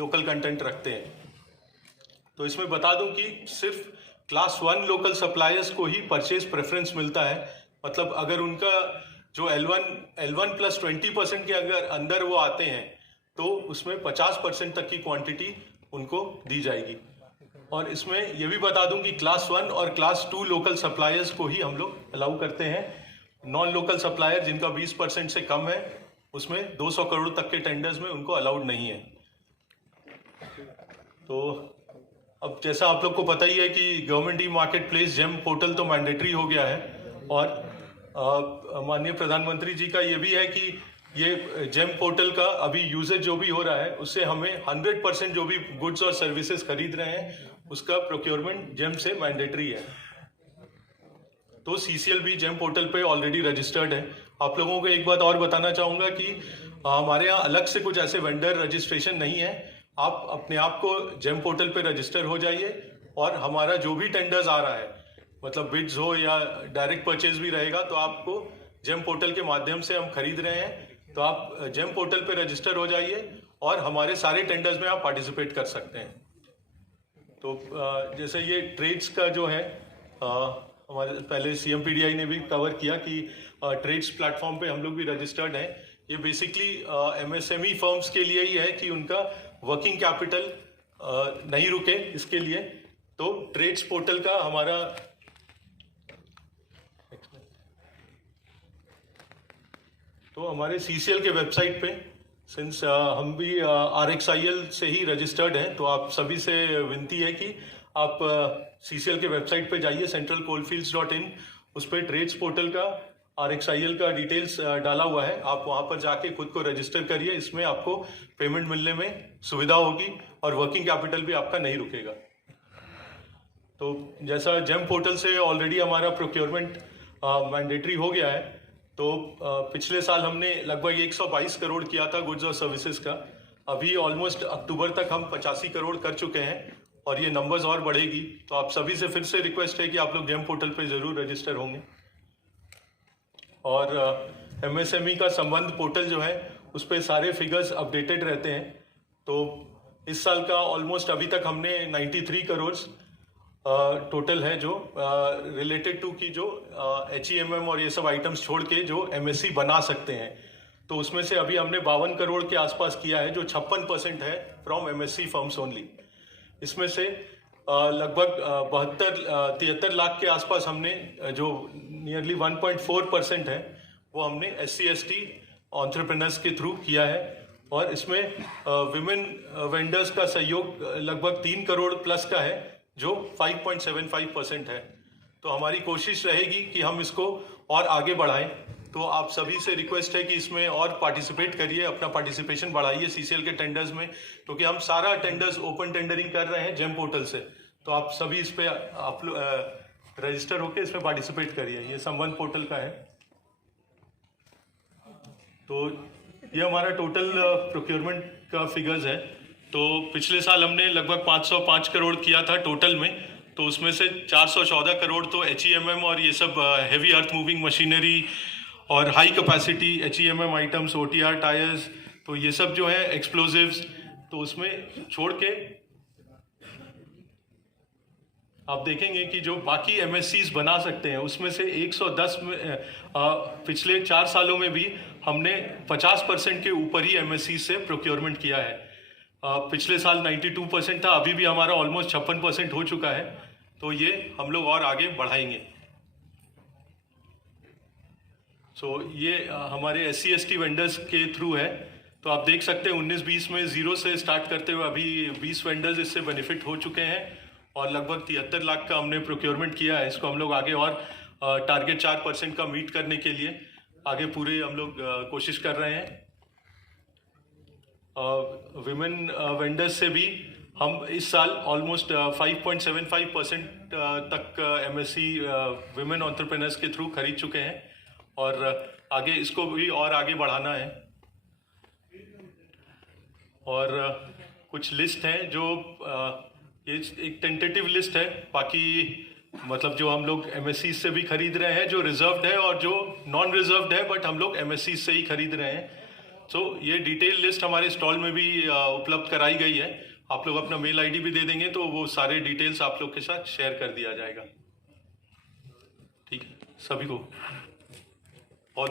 Local content रखते हैं। तो इसमें बता दूं कि सिर्फ क्लास 1 लोकल सप्लायर्स को ही परचेज प्रेफरेंस मिलता है। मतलब अगर उनका जो L1 प्लस 20% के अगर अंदर वो आते हैं तो उसमें 50% तक की क्वांटिटी उनको दी जाएगी। और इसमें ये भी बता दूं कि क्लास 1 और क्लास 2 लोकल सप्लायर्स को ही हम लोग अलाउ करते हैं। नॉन लोकल सप्लायर जिनका 20% से कम है उसमें 200 करोड़ तक के टेंडर्स में उनको अलाउड नहीं है। तो अब जैसा आप लोग को पता ही है कि government e market place GeM portal तो मैंडेटरी हो गया है, और माननीय प्रधानमंत्री जी का ये भी है कि ये जेम पोर्टल का अभी यूजेज जो भी हो रहा है उससे हमें 100% जो भी गुड्स और सर्विसेज खरीद रहे हैं उसका प्रोक्योरमेंट जेम से मैंडेटरी है। तो CCL भी जेम पोर्टल पे ऑलरेडी रजिस्टर्ड है। आप लोगों को एक बात और बताना चाहूँगा कि हमारे यहाँ अलग से कुछ ऐसे वेंडर रजिस्ट्रेशन नहीं है। आप अपने आप को जेम पोर्टल पे रजिस्टर हो जाइए और हमारा जो भी टेंडर्स आ रहा है, मतलब बिड्स हो या डायरेक्ट परचेज भी रहेगा, तो आपको जेम पोर्टल के माध्यम से हम खरीद रहे हैं। तो आप जेम पोर्टल पे रजिस्टर हो जाइए और हमारे सारे टेंडर्स में आप पार्टिसिपेट कर सकते हैं। तो जैसे ये ट्रेड्स का जो है, हमारे पहले CMPDI ने भी कवर किया कि ट्रेड्स प्लेटफॉर्म पे हम लोग भी रजिस्टर्ड हैं। ये बेसिकली MSME फर्म्स के लिए ही है कि उनका वर्किंग कैपिटल नहीं रुके, इसके लिए। तो ट्रेड्स पोर्टल का हमारा तो हमारे CCL के वेबसाइट पे, सिंस हम भी RXIL से ही रजिस्टर्ड हैं, तो आप सभी से विनती है कि आप CCL के वेबसाइट पे जाइए, centralcoalfields.in। उस पर ट्रेड्स पोर्टल का RXIL का डिटेल्स डाला हुआ है, आप वहाँ पर जाके खुद को रजिस्टर करिए। इसमें आपको पेमेंट मिलने में सुविधा होगी और वर्किंग कैपिटल भी आपका नहीं रुकेगा। तो जैसा जेम पोर्टल से ऑलरेडी हमारा प्रोक्योरमेंट मैंडेटरी हो गया है, तो पिछले साल हमने लगभग 122 करोड़ किया था गुड्स और सर्विसेज का। अभी ऑलमोस्ट अक्टूबर तक हम 85 करोड़ कर चुके हैं और ये नंबर्स और बढ़ेगी। तो आप सभी से फिर से रिक्वेस्ट है कि आप लोग जेम पोर्टल पे ज़रूर रजिस्टर होंगे। और MSME का संबंध पोर्टल जो है उस पर सारे फिगर्स अपडेटेड रहते हैं। तो इस साल का ऑलमोस्ट अभी तक हमने 93 करोड़ टोटल है जो रिलेटेड टू की जो HEMM और ये सब आइटम्स छोड़ के जो MSC बना सकते हैं। तो उसमें से अभी हमने 52 करोड़ के आसपास किया है, जो 56% है फ्रॉम MSC फर्म्स ओनली। इसमें से लगभग 73 लाख के आसपास हमने, जो नियरली 1.4% है, वो हमने SC/ST एंटरप्रेन्योर्स के थ्रू किया है। और इसमें विमेन वेंडर्स का सहयोग लगभग 3 करोड़ प्लस का है, जो 5.75% है। तो हमारी कोशिश रहेगी कि हम इसको और आगे बढ़ाएं। तो आप सभी से रिक्वेस्ट है कि इसमें और पार्टिसिपेट करिए, अपना पार्टिसिपेशन बढ़ाइए CCL के टेंडर्स में, क्योंकि हम सारा टेंडर्स ओपन टेंडरिंग कर रहे हैं जेम पोर्टल से। तो आप सभी इस पे आप रजिस्टर होकर इसमें पार्टिसिपेट करिए। ये संबंध पोर्टल का है। तो ये हमारा टोटल प्रोक्योरमेंट का फिगर्स है। तो पिछले साल हमने लगभग 505 करोड़ किया था टोटल में। तो उसमें से 414 करोड़ तो HEMM और ये सब हेवी अर्थ मूविंग मशीनरी और high capacity HEMM items, OTR tyres, तो ये सब जो है एक्सप्लोजिव्स, तो उसमें छोड़ के आप देखेंगे कि जो बाकी MSCs बना सकते हैं उसमें से 110 में पिछले 4 सालों में भी हमने 50% के ऊपर ही MSC से प्रोक्योरमेंट किया है। पिछले साल 92% था, अभी भी हमारा ऑलमोस्ट 56% हो चुका है। तो ये हम लोग और आगे बढ़ाएंगे। ये हमारे SC/ST वेंडर्स के थ्रू है। तो आप देख सकते हैं 19-20 में 0 से स्टार्ट करते हुए अभी 20 वेंडर्स इससे बेनिफिट हो चुके हैं और लगभग 73 लाख का हमने प्रोक्योरमेंट किया है। इसको हम लोग आगे और टारगेट 4% का मीट करने के लिए आगे पूरे हम लोग कोशिश कर रहे हैं। विमेन वेंडर्स से भी हम इस साल ऑलमोस्ट 5.75% तक MSC विमेन एंटरप्रेन्योर्स के थ्रू खरीद चुके हैं और आगे इसको भी और आगे बढ़ाना है। और कुछ लिस्ट हैं जो ये एक टेंटेटिव लिस्ट है, बाकी मतलब जो हम लोग MSC से भी खरीद रहे हैं, जो रिजर्व्ड है और जो नॉन रिजर्व्ड है, बट हम लोग MSC से ही खरीद रहे हैं। सो ये डिटेल लिस्ट हमारे स्टॉल में भी उपलब्ध कराई गई है। आप लोग अपना मेल आईडी भी दे देंगे तो वो सारे डिटेल्स आप लोग के साथ शेयर कर दिया जाएगा। ठीक है, सभी को बहुत बहुत